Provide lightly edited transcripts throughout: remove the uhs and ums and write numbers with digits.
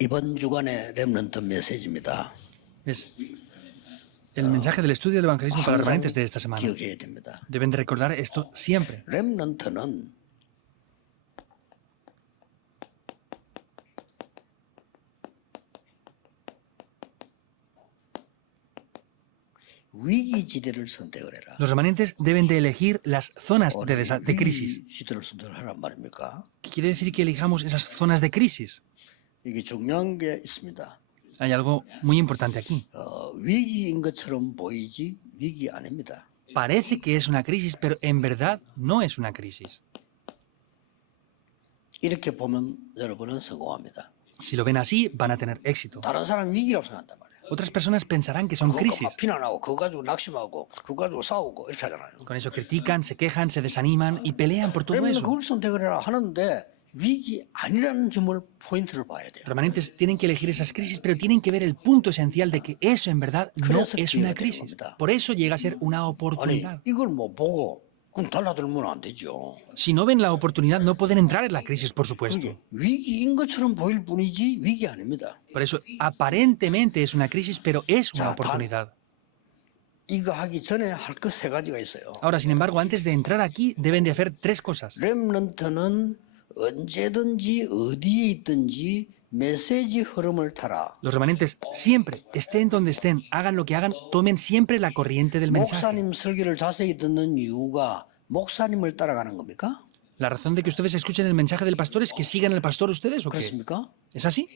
이번 주간의 렘넌트 메시지입니다. Es el mensaje del estudio del evangelismo para los 항상 remanentes de esta semana. 기억해야 됩니다. Deben de recordar esto siempre. 렘넌트는 위기지대를 선택을 해라. Los remanentes deben de elegir las zonas de crisis. 위기지대를 선택하란 말입니까? ¿Qué quiere decir que elijamos esas zonas de crisis? 이게 중요한 게 있습니다. Hay algo muy importante aquí. 위기인 것처럼 보이지 위기 아닙니다. Parece que es una crisis, pero en verdad no es una crisis. 이렇게 보면 여러분은 성공합니다. Si lo ven así, van a tener éxito. 다른 사람 위기라고 생각한단 말이에요. Otras personas pensarán que son 그거 crisis. 비난하고 그거 가지고 낙심하고 그거 가지고 싸우고 이렇게 하잖아요. Con eso critican, se quejan, se desaniman y pelean por todo 그러면 eso. 그걸 선택을 해라 하는데 위기 아니라는 점을 포인트를 봐야 돼요. Remanentes tienen que elegir esas crisis, pero tienen que ver el punto esencial de que eso en verdad no es una crisis. Por eso llega a ser una 아니 oportunidad. 이걸 뭐 보고 그럼 달라들면 안 되죠. Si no ven la oportunidad, no pueden entrar en la crisis, por supuesto. 이게 위기인 것처럼 보일 뿐이지 위기 아닙니다. Por eso, aparentemente es una crisis, pero es una 자, oportunidad. 이거 하기 전에 할 것 세 가지가 있어요. Ahora, sin embargo, antes de entrar aquí, deben de hacer tres cosas. 렘넌트는 언제든지 어디에 있든지 메시지 흐름을 타라. Los remanentes siempre, estén donde estén, hagan lo que hagan, tomen siempre la corriente del mensaje. 목사님 설교를 자세히 듣는 이유가 목사님을 따라가는 겁니까? La razón de que ustedes escuchen el mensaje del pastor es que sigan al pastor ustedes, ¿o qué? 그렇습니까? ¿Es así?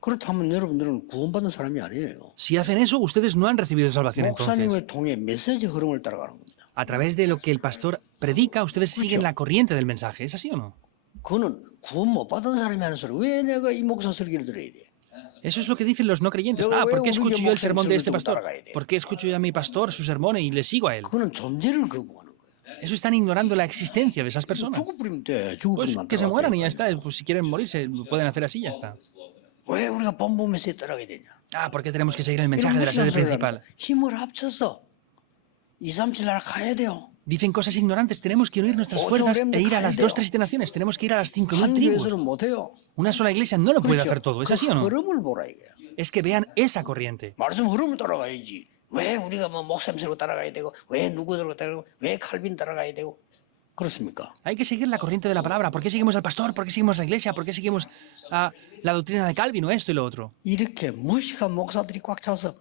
그렇다면 여러분들은 구원받은 사람이 아니에요. Si hacen eso, ustedes no han recibido salvación entonces. 목사님을 통해 메시지 흐름을 따라가는 겁니다. A través de lo que el pastor predica, ustedes siguen la corriente del mensaje. ¿Es así o no? 그는 구원 못 받은 사람이 하는 소리 왜 내가 이 목사 설교를 들어야 돼? Eso es lo que dicen los no creyentes. Ah, ¿por qué escucho yo el sermón de este pastor? ¿Por qué escucho yo a mi pastor su sermón y le sigo a él? 그는 존재를 거부하는 거예요. Eso están ignorando la existencia de esas personas. 죽어버리면 돼. Pues 죽어버리면 que se mueran y ya está. Pues si quieren morirse, lo pueden hacer así y ya está. 왜 우리가 본부 메시지에 따라가야 되냐? Ah, ¿por qué tenemos que seguir el mensaje de la sede principal? 힘을 합쳐서 237 나라 가야 돼요. Dicen cosas ignorantes. Tenemos que unir nuestras fuerzas e ir a las 2-3 naciones. Tenemos que ir a las 5.000 한 tribus. 교회에서는 못해요. Una sola iglesia no lo puede hacer todo. ¿Es así o 그 no? 흐름을 보라 이게. Es que vean esa corriente. 말씀 흐름을 따라가야지. 왜 우리가 뭐 목사님 세로 따라가야 되고 왜 누구 세로 따라가고 왜 칼빈 따라가야 되고 그렇습니까? Hay que seguir la corriente de la palabra. ¿Por qué seguimos al pastor? ¿Por qué seguimos la iglesia? ¿Por qué seguimos a la doctrina de Calvin o esto y lo otro? 이렇게 무식한 목사들이 꽉 차서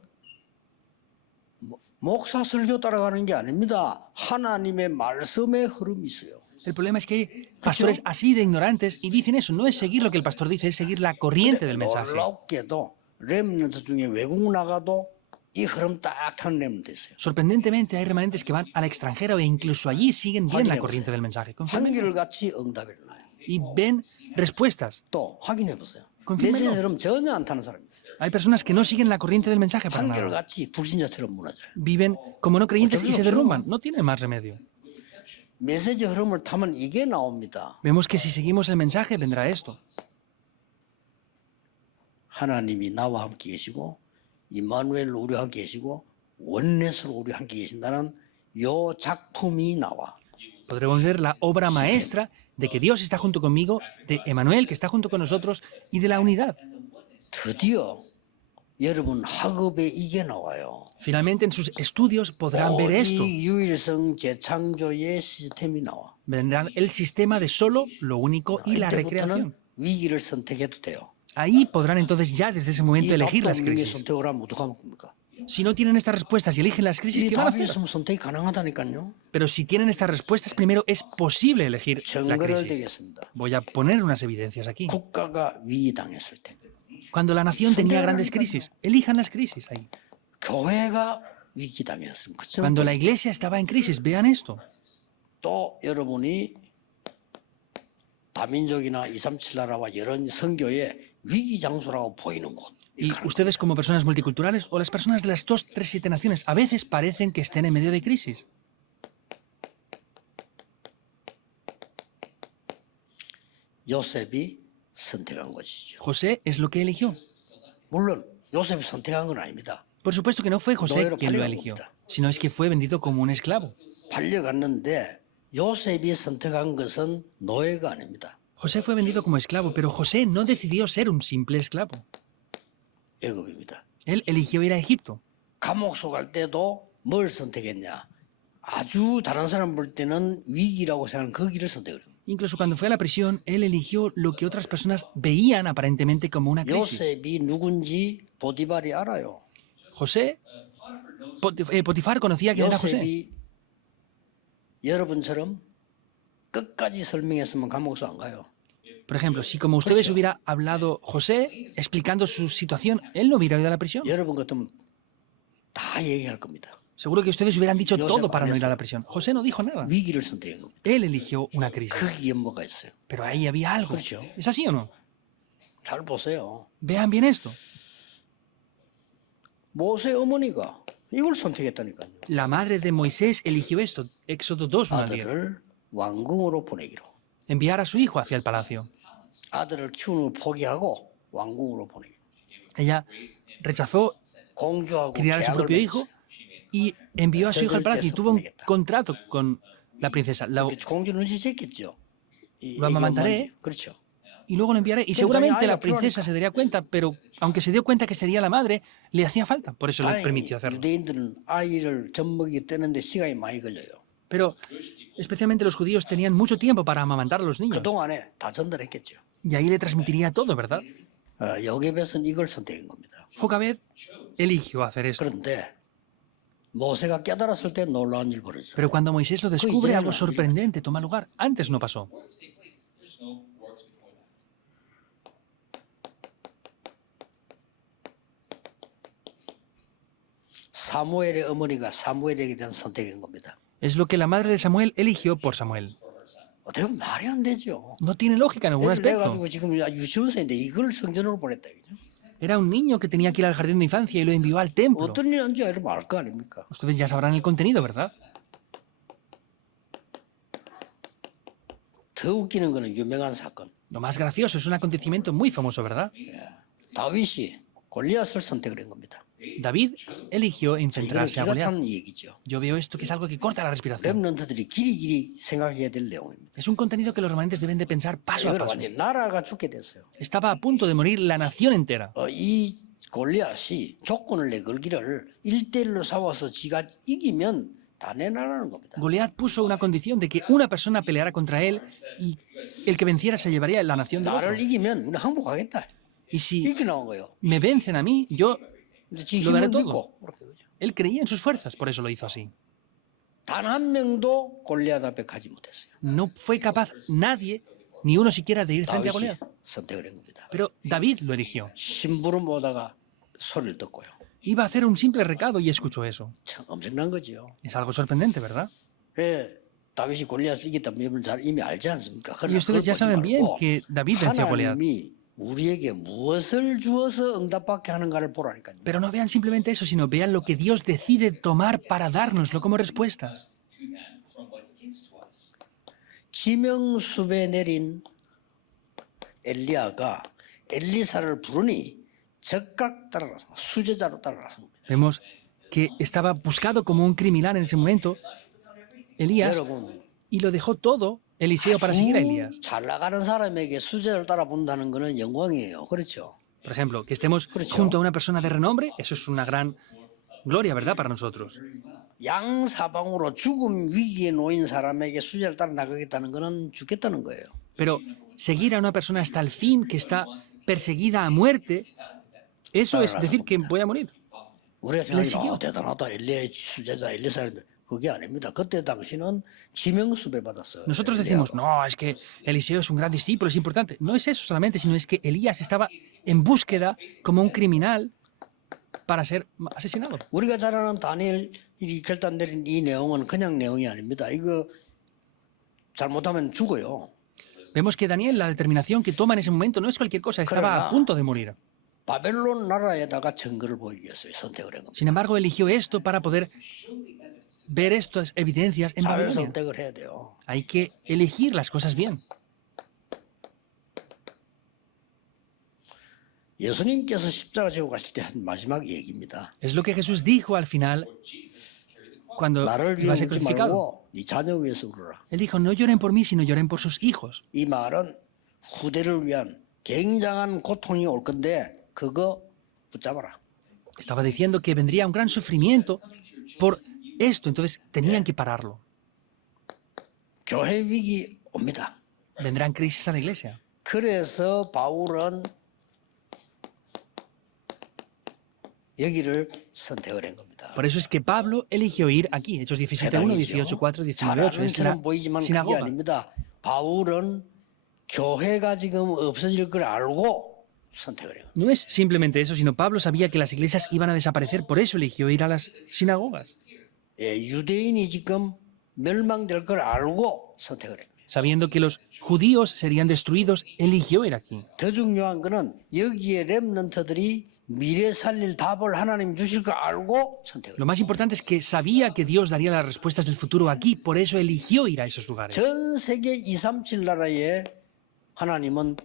목사 설교 따라가는 게 아닙니다. 하나님의 말씀의 흐름이 있어요. El problema es que hay pastores así de ignorantes y dicen eso. No es seguir lo que el pastor dice, es seguir la corriente del mensaje. 놀랍게도 렘넌트 중에 외국 나가도 이 흐름 딱 타는 렘넌트 있어요. Sorprendentemente hay remanentes que van al extranjero e incluso allí siguen bien la corriente del mensaje. Confirmen. 한결같이 응답이 일어나요. Y ven respuestas. 또 확인해 보세요. Confírmelo. 메시지처럼 전혀 안 타는 사람입니다. Hay personas que no siguen la corriente del mensaje para nada. 한결같이 불신자처럼 무너져요. Viven como no creyentes y se derrumban. No tienen más remedio. 메시지 흐름을 타면 이게 나옵니다. Vemos que si seguimos el mensaje vendrá esto. 하나님이 나와 함께 계시고 임마누엘로 우리와 함께 계시고 원넷으로 우리와 함께 계신다는 요 작품이 나와. Podremos ver la obra maestra de que Dios está junto conmigo, de Emmanuel que está junto con nosotros y de la unidad. 드디어 여러분 학업에 이게 나와요. Finalmente en sus estudios podrán ver esto. 오직 유일성 재창조의 시스템이 나와. Vendrán el sistema de solo, lo único y la recreación. 이때부터는 위기를 선택해도 돼요. Ahí podrán entonces ya desde ese momento 이 elegir 답도 las 없는 게 crisis. 선택을 하면 어떡합니까? Si no tienen estas respuestas y eligen las crisis, 이 ¿qué van a 답이 hacer? 있으면 선택이 가능하다니까요. Pero si tienen estas respuestas, primero es posible elegir la 증거를 crisis. 대겠습니다. Voy a poner unas evidencias aquí. 국가가 위기당했을 때 Cuando la nación tenía grandes crisis, elijan las crisis ahí. 교회가 위기당했을 때 Cuando la iglesia estaba en crisis, vean esto. 또 여러분이 다민족이나 237 나라와 이런 선교의 위기 장소라고 보이는 곳. Y ustedes como personas multiculturales o las personas de las 2-3-7 naciones a veces parecen que estén en medio de crisis. 요셉이 선택한 것이죠. José es lo que eligió. 물론 요셉이 선택한 건 아닙니다. Por supuesto que no fue José quien lo eligió, sino es que fue vendido como un esclavo. 팔려갔는데 요셉이 선택한 것은 노예가 아닙니다. José fue vendido como esclavo, pero José no decidió ser un simple esclavo. 애굽입니다. Él eligió ir a Egipto. 감옥소 갈 때도 뭘 선택했냐? 아주 다른 사람 볼 때는 위기라고 생각하는 그 길을 선택을 해요. Incluso cuando fue a la prisión, él eligió lo que otras personas veían aparentemente como una crisis. 요셉이 누군지 보디발이 알아요. José, Potifar conocía quién era José. 요셉이 여러분처럼 끝까지 설명했으면 감옥소 안 가요. Por ejemplo, si como ustedes hubiera hablado José explicando su situación, él no hubiera ido a la prisión. 여러분 같으면 다 얘기할 겁니다. Seguro que ustedes hubieran dicho todo para no ir a la prisión. José no dijo nada. 위기를 선택한 겁니다. Él eligió una crisis. 거기에 뭐가 있어요? Pero ahí había algo. 그렇죠. ¿Es así o no? 잘 보세요. Vean bien esto. 모세 어머니가 이걸 선택했다니까요. La madre de Moisés eligió esto. Éxodo 2, 1 al 10. 아들을 왕궁으로 보내기로. Enviar a su hijo hacia el palacio. 아들을 키우는 걸 포기하고 왕궁으로 보내기로. Ella rechazó 공주하고 criar a su 계약을 propio hijo 맺었어요. y envió a su hijo al palacio y tuvo un contrato con la princesa. 공주 눈치챘겠죠. 이 Lo 애기 amamantaré. 엄마인지. 그렇죠. Y luego lo enviaré. Y seguramente la princesa se daría cuenta, pero aunque se dio cuenta que sería la madre, le hacía falta. Por eso le 다행히 permitió hacerlo. 유대인들은 아이를 젖먹이 떼는데 시간이 많이 걸려요. Pero especialmente los judíos tenían mucho tiempo para amamantar a los niños. 그동안에 다 전달했겠죠. Y ahí le transmitiría todo, ¿verdad? 여깄은 이걸 선택한 겁니다. Jocabed eligió hacer esto. 그런데 모세가 깨달았을 때 놀라운 일 벌어져. Pero cuando Moisés lo descubre, algo sorprendente toma lugar. Antes no pasó. 사무엘의 어머니가 사무엘에게 대한 선택인 겁니다. Es lo que la madre de Samuel eligió por Samuel. 어떻게 보면 말이 안 되죠. No tiene lógica en algún 애를 aspecto. 내가지고 지금 유치원생인데 이걸 성전으로 보냈다. 그죠? Era un niño que tenía que ir al jardín de infancia y lo envió al templo. 어떤 일인지 여러분 알 거 아닙니까? Ustedes ya sabrán el contenido, ¿verdad? 더 웃기는 거는 유명한 사건. Lo más gracioso es un acontecimiento muy famoso, ¿verdad? 다윗이 골리앗을 선택을 한 겁니다. David eligió 이거는 enfrentarse a 기가 Goliat. 차는 얘기죠. Yo veo esto que es algo que corta la respiración. 렘넌트들이 길이길이 생각해야 될 내용입니다. Es un contenido que los remanentes deben de pensar paso a 이거는 paso. 완전 나라가 죽게 됐어요. Estaba a punto de morir la nación entera. 이 골리앗이 조건을 내걸기를 1대1로 싸워서 지가 이기면 다 내놔라는 겁니다. Goliat puso una condición de que una persona peleara contra él y el que venciera se llevaría la nación del otro. 나를 이기면 우리는 항복하겠다. Y si 이렇게 나온 거예요. me vencen a mí, yo 근데 지 lo daré 힘을 todo. 믿고 그렇게 그죠. Él creía en sus fuerzas, por eso lo hizo así. 단 한 명도 골리앗 앞에 가지 못했어요. No fue capaz nadie, ni uno siquiera, de ir frente a 다윗이 Goliat. 선택을 한 겁니다. Pero David lo eligió. 심부름 오다가 소리를 듣고요. Iba a hacer un simple recado y escuchó eso. 참 엄청난 거죠. Es algo sorprendente, ¿verdad? 왜 다윗이 골리앗을 이겼다면 이분 잘 이미 알지 않습니까? Y 그러나 ustedes 그걸 ya 보지 saben bien 말고 que David venció a Goliat. 하나님이 우리에게 무엇을 주어서 응답받게 하는가를 보라니까요. Pero no vean simplemente eso, sino vean lo que Dios decide tomar para dárnoslo como respuestas. 지명숲에 내린 엘리야가 엘리사를 부르니 적각 따라가서 수제자로 따라가서 Vemos que estaba buscado como un criminal en ese momento, Elías, 여러분 y lo dejó todo Eliseo para seguir a Elías. 잘 나가는 사람에게 수제자를 따라 본다는 것은 영광이에요. 그렇죠? Por ejemplo, que estemos junto a una persona de renombre, eso es una gran gloria, ¿verdad?, para nosotros. 양사방으로 죽음 위기에 놓인 사람에게 수제를 따라 나가겠다는 것은 죽겠다는 거예요. Pero seguir a una persona hasta el fin, que está perseguida a muerte, eso es decir que voy a morir. 우리가 siguió. 생각하면 대단하다. 엘리야의 수제자 엘리사는 그게 아닙니다. 그때 당시는 지명수배 받았어요. Nosotros decimos, no, es que Eliseo es un gran discípulo, es importante. No es eso solamente, sino es que Elías estaba en búsqueda como un criminal para ser asesinado. 우리가 잘 아는 다니엘이 결단 내린 이 내용은 그냥 내용이 아닙니다. 이거 잘못하면 죽어요. Vemos que Daniel, la determinación que toma en ese momento no es cualquier cosa, estaba a punto de morir. 바벨론 나라에다가 증거를 보이기 위해서 선택을 한 겁니다. Sin embargo, eligió esto para poder ver estas evidencias en 잘 Babilonia. 선택을 해야 돼요. Hay que elegir las cosas bien. 예수님께서 십자가 지고 가실 때 한 마지막 얘기입니다. Es lo que Jesús dijo al final cuando 나를 iba 위해 a ser 울지 crucificado. 말고 네 자녀 위해서 울어라. Él dijo, no lloren por mí, sino lloren por sus hijos. 이 말은 후대를 위한 굉장한 고통이 올 건데 그거 붙잡아라. Estaba diciendo que vendría un gran sufrimiento por esto, entonces tenían que pararlo. 교회 위기 옵니다. Vendrán crisis a la iglesia. 그래서 바울은 여기를 선택을 한 겁니다. Por eso es que Pablo eligió ir aquí, Hechos 17.1, 18.4, 19.8. 잘하는 Es la 것처럼 보이지만 그게 sinagoga. 아닙니다. 바울은 교회가 지금 없어질 걸 알고 선택을 해요. No es simplemente eso, sino Pablo sabía que las iglesias iban a desaparecer, por eso eligió ir a las sinagogas, 예, 유대인이 지금 멸망될 걸 알고 선택을 해요. sabiendo que los judíos serían destruidos, eligió ir aquí. 더 중요한 거는 여기에 렘넌트들이 미래 살릴 답을 하나님 주실 거 알고 선택을 해요. Lo más importante es que sabía que Dios daría las respuestas del futuro aquí, por eso eligió ir a esos lugares. 전 세계 237 나라에 하나님은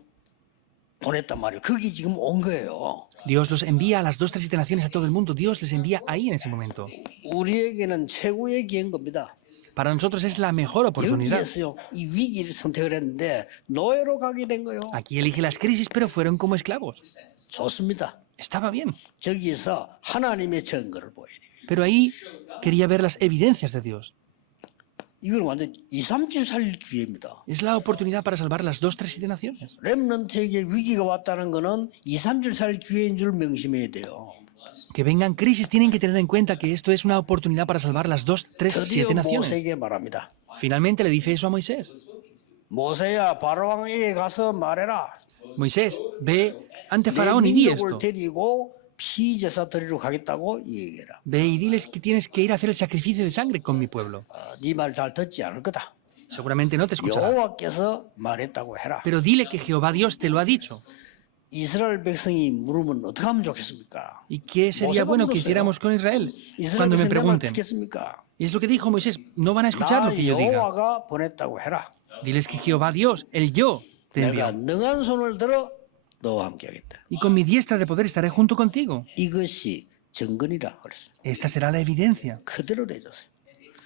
보냈단 말이에요. 거기 지금 온 거예요. Dios los envía a las 2, 3, 7 naciones, a todo el mundo. Dios les envía ahí en ese momento. 우리에게는 최고의 기회인 겁니다. Para nosotros es la mejor oportunidad. 여기에서요, 이 위기를 선택을 했는데 노예로 가게 된 거예요. Aquí elige las crisis, pero fueron como esclavos. 좋습니다. Estaba bien. 저기서 하나님의 증거를 보여야 돼요. Pero ahí quería ver las evidencias de Dios. 이건 완전 2, 3, 7 살릴 기회입니다. Es la oportunidad para salvar las 2, 3, 7 naciones. 렘넌트에게 위기가 왔다는 거는 2, 3, 7 살 기회인 줄 명심해야 돼요. Que vengan crisis, tienen que tener en cuenta que esto es una oportunidad para salvar las 2, 3, 드디어 7 naciones. 모세에게 말합니다. Finalmente le dice eso a Moisés. 모세야 바로왕에게 가서 말해라. Moisés, ve ante 내 Faraón y di 민족을 esto. 데리고 피제사 드리러 가겠다고 얘기해라. Ve y diles que tienes que ir a hacer el sacrificio de sangre con mi pueblo. 네 말 잘 듣지 않을 거다. Seguramente no te escuchará. 여호와께서 말했다고 해라. Pero dile que Jehová Dios te lo ha dicho. 이스라엘 백성이 물으면 어떻게 하면 좋겠습니까? ¿Y qué sería bueno que hiciéramos con Israel? 이스라엘 Cuando me 백성이 내말 pregunten. 듣겠습니까? Y es lo que dijo Moisés, no van a escuchar lo 나 que yo diga. 여호와가 보냈다고 해라. Diles que Jehová Dios, el yo, te 내가 envió. 능한 손을 들어 너와 함께하겠다. Y con mi diestra de poder estaré junto contigo. 이것이 정근이라 그랬어요. Esta será la evidencia. 그대로 되졌어요.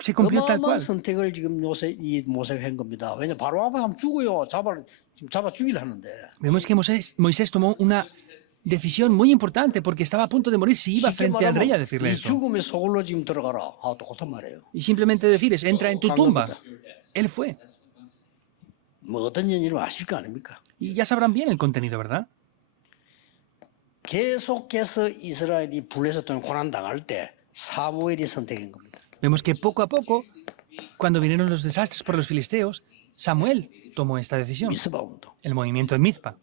Se cumplió tal 어마어마한 cual. 선택을 지금 요새 이 모세가 한 겁니다. 왜냐 바로 앞에 가면 죽어요. 지금 잡아 죽이려 하는데. Vemos que Moisés tomó una decisión muy importante porque estaba a punto de morir si iba 쉽게 frente al rey a 말하면 decirle 이 eso. 죽음의 소굴로 지금 들어가라. 아, 똑같은 말이에요. Y simplemente decirles, entra en tu tumba. Él fue. 뭐 어떤 연인을 아실 거 아닙니까? Y ya sabrán bien el contenido, ¿verdad? 계속해서 이스라엘이 불에서 고난 당할 때 사무엘이 선택한 겁니다. Vemos que poco a poco, cuando vinieron los desastres por los filisteos, Samuel tomó esta decisión, 미스바 운동. el movimiento en Mizpa.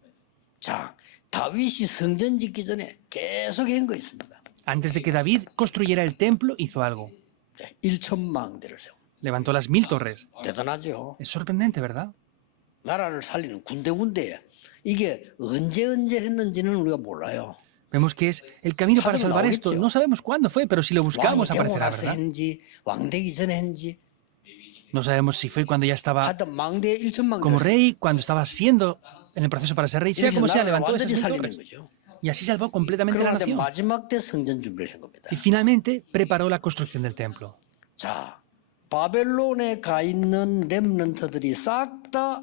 자, 다윗이 성전 짓기 전에 계속 한 거 있습니다. Antes de que David construyera el templo, hizo algo. 1,000망대를 세워. Levantó las 1000 torres. 대단하죠. Es sorprendente, ¿verdad? 나라를 살리는 군데군데에 이게 언제 했는지는 우리가 몰라요. Vemos que es el camino para salvar esto. No sabemos cuándo fue, pero si lo 왕이 buscamos 되고 aparecerá, 나서 ¿verdad? 했는지 왕 되기 전에 했는지 No sabemos si fue cuando ya estaba 하여튼 망대 1,000망대 como rey, cuando estaba siendo en el proceso para ser rey, sea como sea, levantó esas 완전히 1000 살리는 torres. 거죠. Y así salvó completamente la 그런데 nación. 마지막 때 성전 준비를 한 겁니다. Y finalmente preparó la construcción del templo. 자, 바벨론에 가 있는 렘넌트들이 싹 다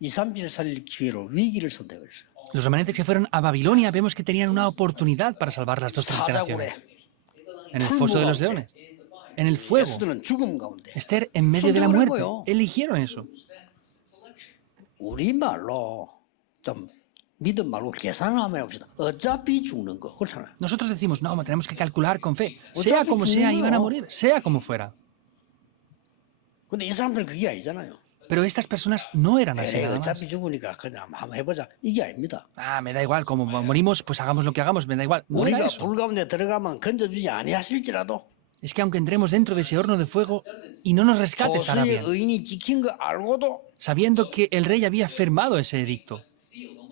2, 3일 살릴 기회로 위기를 선택을 했어요. Los remanentes que fueron a Babilonia vemos que tenían una oportunidad para salvar las 2, 3 사자굴에 generaciones. En el foso de los leones, en el fuego, 에스더는 죽음 가운데 Esther en medio de la muerte. Eligieron eso. 우리말로 좀 믿음 말고 계산하면 합시다. 어차피 죽는 거 그렇잖아요. Nosotros decimos, no, tenemos que calcular con fe. Sea como sea, iban a morir, sea como fuera. 근데 이 사람들은 그게 아니잖아요. Pero estas personas no eran así 에이, nada más. 어차피 죽으니까 그냥 한번 해보자. 이게 아닙니다. Ah, me da igual, como morimos, pues hagamos lo que hagamos, me da igual. No era 우리가 eso. 불 가운데 들어가면 건져주지 아니하실지라도 Es que aunque entremos dentro de ese horno de fuego y no nos rescate, estará 조수의 bien. 의인이 지킨 거 알고도 Sabiendo que el rey había firmado ese edicto.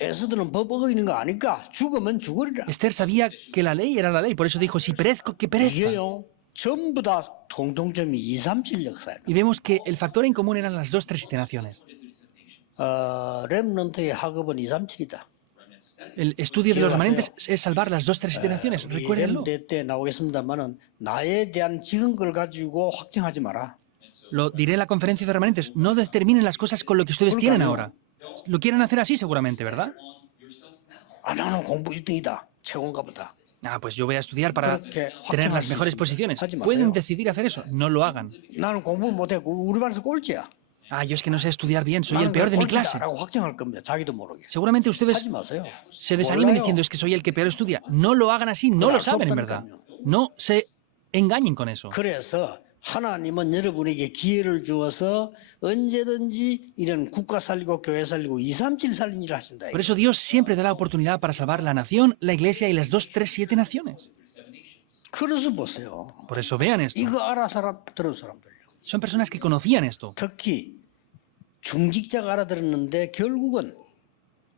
에스더는 법 어기는 거 아니까 죽으면 죽으리라. Esther sabía que la ley era la ley, por eso dijo, si perezco, que perezca. 이게요 전부 다 공통점이 2, 3, 7 역사예요. Y vemos que el factor en común eran las 2, 3 naciones. 렘넌트의 학업은 2, 3, 7이다. El estudio de los remanentes es salvar las 2, 3 naciones. Recuérdenlo. 렘대 때 나오겠습니다만은 나에 대한 지은 걸 가지고 확증하지 마라. Lo diré en la conferencia de remanentes. No determinen las cosas con lo que ustedes tienen ahora. Lo quieren hacer así seguramente, ¿verdad? 아, 나는 공부 1등이다. 최고인가 보다. Ah, pues yo voy a estudiar para 그렇게 tener 확정할 las 수 mejores 있습니다. posiciones. 하지 Pueden 마세요. decidir hacer eso. No lo hagan. 나는 공부를 못해. 우리 반에서 꼴찌야. Ah, yo es que no sé estudiar bien. Soy el 나는 peor de mi clase. 꼴찌다라고 확정할 겁니다. 자기도 모르게. Seguramente ustedes 하지 마세요. se desanimen 몰라요. diciendo es que soy el que peor estudia. No lo hagan así. No lo saben, en verdad. No se engañen con eso. 그래서 하나님은 여러분에게 기회를 주어서 언제든지 이런 국가 살리고 교회 살리고 2, 3, 7 살린 일을 하신다. Por eso Dios siempre da la oportunidad para salvar la nación, la iglesia y las 2, 3, 7 naciones. 그래서 보세요. Por eso vean esto. 이거 들은 사람들요. Son personas que conocían esto. 특히 중직자가 알아들었는데 결국은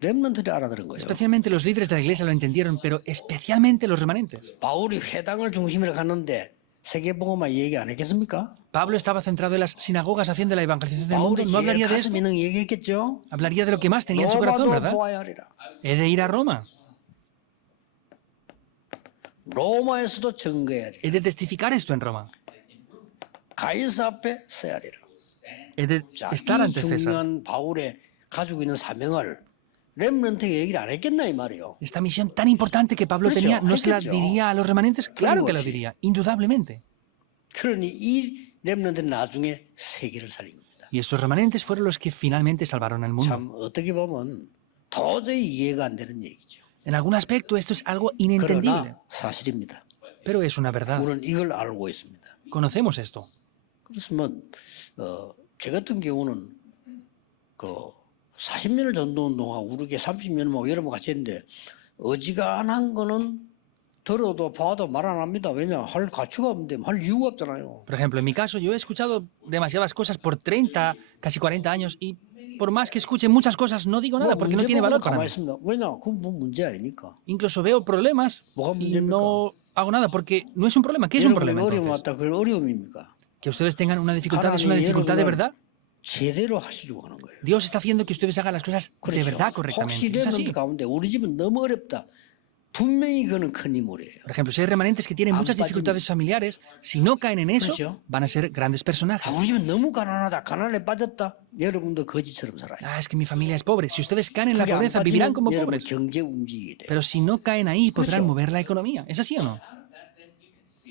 렘넌트들이 알아들은 거예요. Especialmente los líderes de la iglesia lo entendieron, pero especialmente los remanentes. 바울이 회당을 중심으로 갔는데 세계복음화 얘기 안 했겠습니까? Pablo estaba centrado en las sinagogas haciendo la evangelización del mundo. 바울이 ¿No 제일 hablaría de 가슴 esto? 있는 얘기했겠죠? Hablaría de lo que más tenía en su corazón, 로마도 ¿verdad? 보아야 하리라. He de ir a Roma. 로마에서도 증거해야 하리라. He de testificar esto en Roma. 가이사 앞에 서야 하리라. He de 자, estar 이 ante César. 중요한 바울의 가지고 있는 사명을 렘넌트에게 얘기를 안 했겠나 이 말이에요. Esta misión tan importante que Pablo Pues tenía, yo, ¿no se la es que yo. diría a los remanentes? Claro que lo sí. diría, indudablemente. 그러니 이 렘넌트는 나중에 세계를 살린 겁니다. Y estos remanentes fueron los que finalmente salvaron al mundo. 참 어떻게 보면 도저히 이해가 안 되는 얘기죠. En algún aspecto esto es algo inentendible, 그러나 사실입니다. pero es una verdad. 우리는 이걸 알고 있습니다. Conocemos esto. 그렇지만 제 같은 경우는 그 40년을 전도운동하고 우리게 30년하고 여러 번 같이 했는데 어지간한 거는 들어도 봐도 말 안 합니다. 왜냐 할 가치가 없는데 할 이유가 없잖아요. Por ejemplo, en mi caso, yo he escuchado demasiadas cosas por 30, casi 40 años y por más que escuche muchas cosas no digo nada porque no tiene valor para mí. 가만히 있습니다. 왜냐 그건 뭐 문제 아니니까. Incluso veo problemas 뭐가 y 문제입니까? no hago nada porque no es un problema. ¿Qué es un 여러분이 problema 어려움 entonces? 왔다 그걸 어려움입니까? Que ustedes tengan una dificultad es una 하나님이 dificultad de 여러분을 verdad. 제대로 하시려고 하는 거예요. Dios está haciendo que ustedes hagan las cosas de verdad 혹시 correctamente. Es así. 렘넌트 가운데 우리 집은 너무 어렵다. 분명히 그는 큰 인물이에요. Por ejemplo, si hay remanentes que tienen muchas dificultades familiares, si no caen en eso, 그렇죠. van a ser grandes personajes. 우리 집은 너무 가난하다. 가난에 빠졌다. 여러분도 거지처럼 살아요. Ah, es que mi familia es pobre. Si ustedes caen en la 그게 안 pobreza, vivirán 빠지면 como 여러분 pobres. 경제 움직이게 돼요. Pero si no caen ahí, podrán 그렇죠. mover la economía. ¿Es así o no?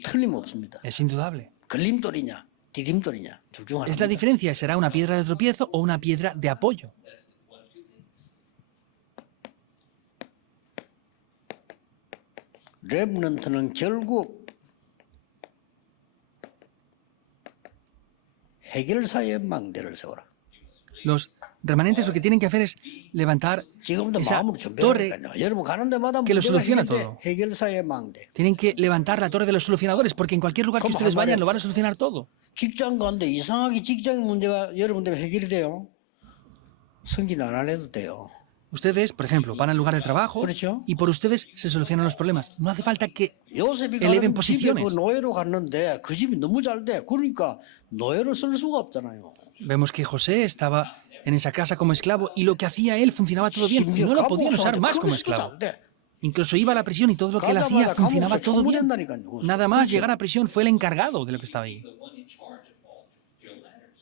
틀림없습니다. Es indudable. 걸림돌이냐 디딤돌이냐 둘 중 Es la 하나입니다. diferencia. ¿Será una piedra de tropiezo o una piedra de apoyo? 렘넌트는 결국 해결사의 망대를 세워라. Los remanentes lo que tienen que hacer es levantar 지금부터 esa 마음으로 torre. 준비하니까요. 여러분 가는 데마다 que lo 문제가 soluciona 해결돼. todo. 해결사의 망대. Tienen que levantar la torre de los solucionadores, porque en cualquier lugar que ¿Cómo ustedes jamás? vayan lo van a solucionar todo. 직장 가는데 이상하게 직장 문제가 여러분 때문에 해결이 돼요. 승진 안 해도 돼요. Ustedes, por ejemplo, van al lugar de trabajo 그렇죠. y por ustedes se solucionan los problemas. No hace falta que 요셉이 eleven 가는 집에 그 posiciones. 노예로 갔는데 그 집이 너무 잘 돼. 그러니까 노예로 쓸 수가 없잖아요. Vemos que José estaba en esa casa como esclavo y lo que hacía él funcionaba todo bien. Y 심지어 no lo podían usar 감옥소한테 más como 그것도 esclavo. 잘 돼. Incluso iba a la prisión y todo lo que él hacía 가자마자 funcionaba 감옥소 todo bien. 총무된다니까요. Nada más 그렇죠. llegar a prisión fue el encargado de lo que estaba ahí.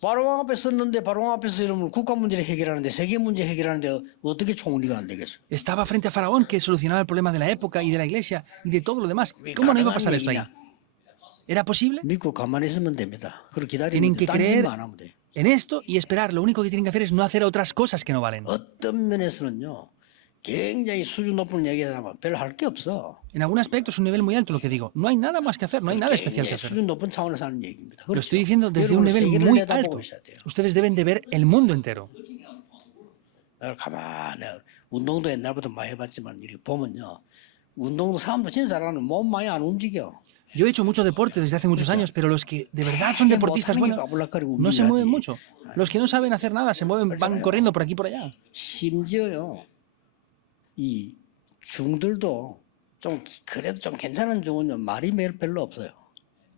바로왕 앞에 썼는데 바로왕 앞에서 이러면 국가 문제를 해결하는데 세계 문제 해결하는데 어떻게 총리가 안 되겠어? Estaba frente a Faraón que solucionaba el problema de la época y de la iglesia y de todo lo demás. ¿Cómo no iba a pasar esto ahí? ¿Era posible? 믿고 가만히 있으면 됩니다. 그걸 Tienen 기다리면 que 돼. creer 딴짓만 안 하면 돼. en esto y esperar. Lo único que tienen que hacer es no hacer otras cosas que no valen. 어떤 면에서는요. 굉장히 수준 높은 얘기하면 별로 할 게 없어. En algún aspecto es un nivel muy alto lo que digo. No hay nada más que hacer, no hay nada especial que 굉장히 hacer. 수준 높은 차원에서 하는 얘기입니다. Lo estoy diciendo desde un 여러분은 nivel 세계를 muy 내다보고 alto. 있어야 돼요. Ustedes deben de ver el mundo entero. 내가 가만히 운동도 옛날부터 많이 해봤지만 이렇게 보면요. 운동도 사람도 진짜 잘하는 몸 많이 안 움직여. Yo he hecho mucho deporte desde hace muchos años, pero los que de verdad son deportistas buenos no se mueven mucho. Los que no saben hacer nada se mueven, van corriendo por aquí y por allá. 심지어요. 이 중들도 좀 그래도 좀 괜찮은 중은요. 말이 별로 없어요.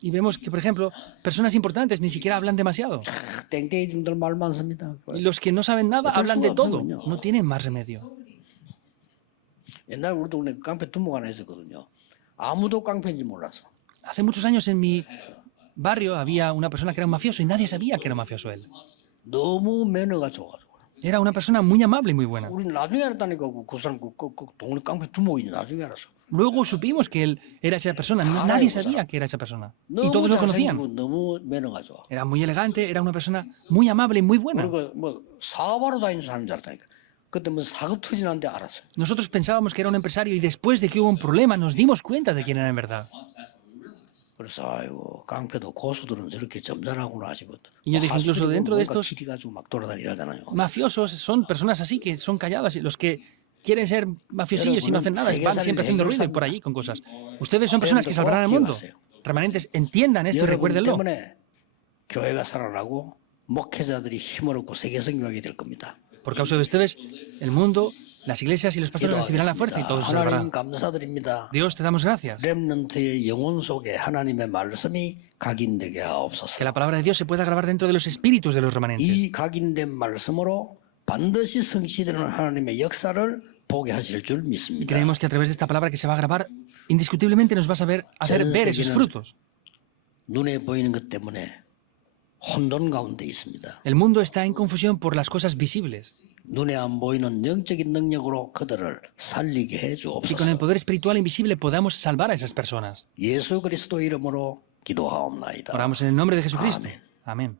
Y vemos que, por ejemplo, personas importantes ni siquiera hablan demasiado. 땡땡이 중들 말 많습니다. Y los que no saben nada 어쩔 hablan 수가 de todo. 없어요. No tienen más remedio. 옛날 우리 동네 깡패 두목 하나 있었거든요. 아무도 깡패인지 몰랐어. Hace muchos años en mi barrio había una persona que era un mafioso y nadie sabía que era un mafioso él. 너무 매너가 좋아가지고. Era una persona muy amable y muy buena. 우리 나중에 알았다니까 그 사람 그 동네 깡패 두목인지 나중에 알았어. Luego supimos que él era esa persona. Nadie sabía que era esa persona. Y todos 너무 lo conocían. 잘생기고 너무 매너가 좋아. Era muy elegante, era una persona muy amable y muy buena. 그리고 뭐 사업하러 다니는 사람인 줄 알았다니까. 그때 뭐 사고 터지는데 알았어. Nosotros pensábamos que era un empresario y después de que hubo un problema nos dimos cuenta de quién era en verdad. 그래서 아이고 깡패도 고수들은 저렇게 점잖하구나 싶었다. Y yo dije, incluso dentro de estos 기리 가지고 막 돌아다니라잖아요. mafiosos son personas así que son calladas y los que quieren ser mafiosillos y no hacen nada y van siempre haciendo ruido por allí con cosas. Ustedes son personas que salvarán al mundo. Remanentes, entiendan esto y 여러분 recuérdenlo. 때문에 교회가 살아나고 목회자들이 힘을 얻고 세계 선교하게 될 겁니다. Por causa de ustedes, el mundo, las iglesias y los pastores recibirán la fuerza y todo se salvará. 하나님 감사드립니다. Dios, te damos gracias. 렘넌트의 영혼 속에 하나님의 말씀이 각인되게 Que 하옵소서. la palabra de Dios se pueda grabar dentro de los espíritus de los remanentes. 이 각인된 말씀으로 반드시 성취되는 하나님의 역사를 보게 하실 줄 Y 믿습니다. creemos que a través de esta palabra que se va a grabar, indiscutiblemente nos vas a hacer ver esos frutos. 눈에 보이는 것 때문에 혼돈 가운데 있습니다. El mundo está en confusión por las cosas visibles. 눈에 안 보이는 영적인 능력으로 그들을 살리게 해 Y con 주옵소서. el poder espiritual invisible podamos salvar a esas personas. 예수 그리스도 이름으로 기도하옵나이다. Oramos en el nombre de Jesucristo. Amén. Amén.